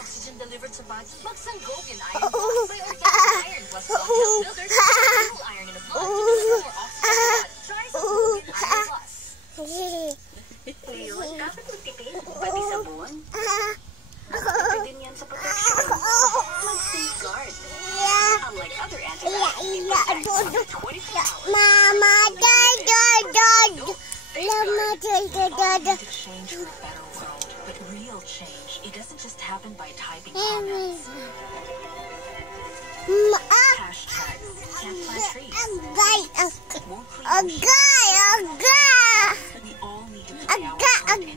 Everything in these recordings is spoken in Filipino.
Oxygen delivered to body. Magsanggopin iron plus by organic iron plus blood builders. Full iron in the blood to deliver more oxygen. Try Sanggopin Iron Plus. Ngayon, dapat magtipid, pati sabon. Makakapit din yan sa protection. Mag-safeguard. Unlike other antibiotics, it protects for 24 hours. Mama, To change for a better world, but real change, it doesn't just happen by typing comments. Hashtags, can't plant trees. More clean we all need to play our part in it.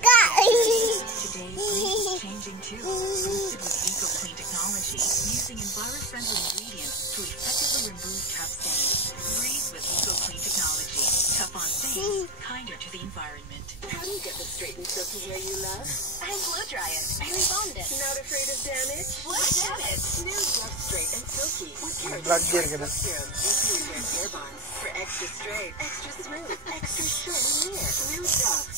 Today, breeze is changing too. Boosted with EcoClean technology, using environment-friendly ingredients to effectively remove tough stains. Breeze with EcoClean technology. Tough on stains, kinder to the environment. How do you get the straightened silky hair you love? I blow dry it. I rebond it. Not afraid of damage? Blow damage. New Rough Straight and Silky with Black gear ka na. serum. Inferior hair bonds for extra straight, extra smooth, extra shiny hair. New Rough.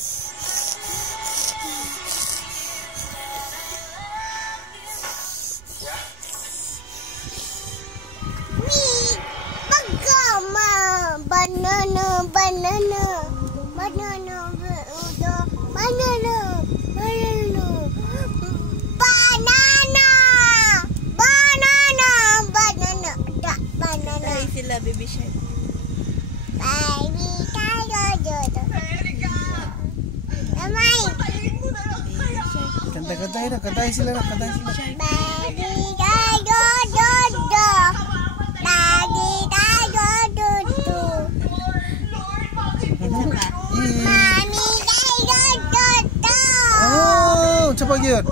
Sila baby shark. Kantay sila. Oh, cepat yun.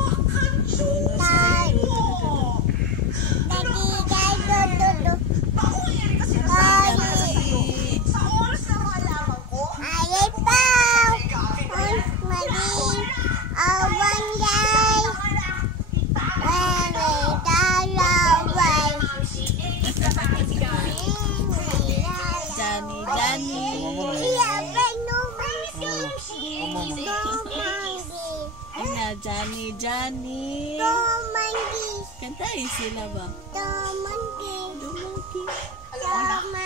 Johnny. Kantai sila ba?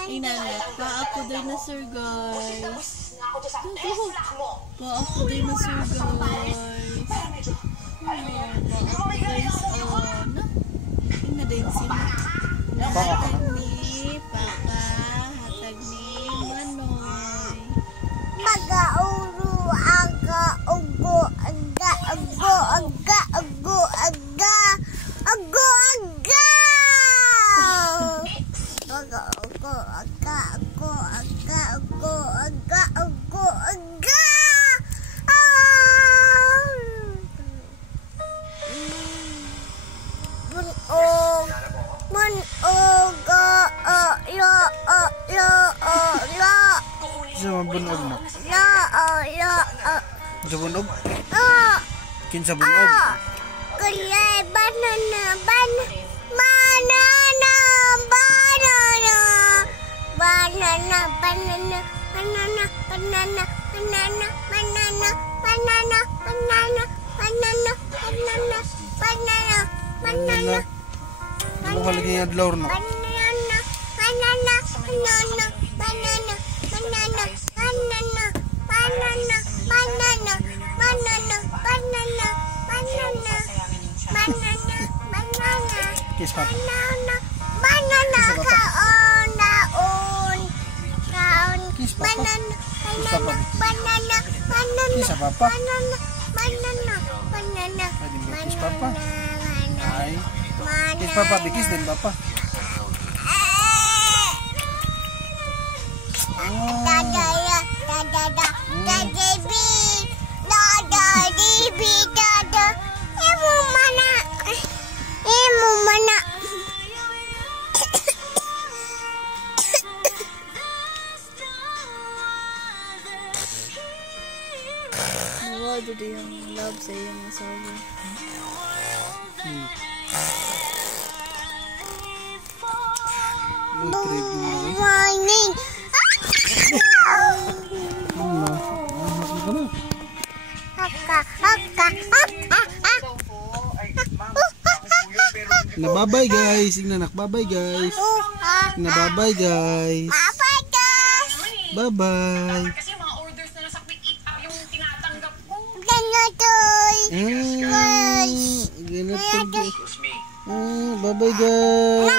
Inangat pa ako dinosaur guys. Pa ako dinosaur guys. Ina din sila. Hatag ni Paka, hatag ni Manoy. Mag-auro aga ugo aga. Bunog na. Bunog? Kinsa bunog? Kulay banana. Ano ka lagi yung adlaw na? Kiss papa. Kiss papa. Kiss papa. Pwede mo kiss papa. Ay. Kiss papa, bikis din papa. Jadi yang love sa iyong asawa. Trip mo. Nababay guys. Ingnanak, bye-bye guys. Nababay guys. Bye-bye. Kasi yung mga orders na nasa Quick Eat Up yung tinatanggap ko. Ganito. Bye-bye guys.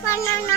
Banana.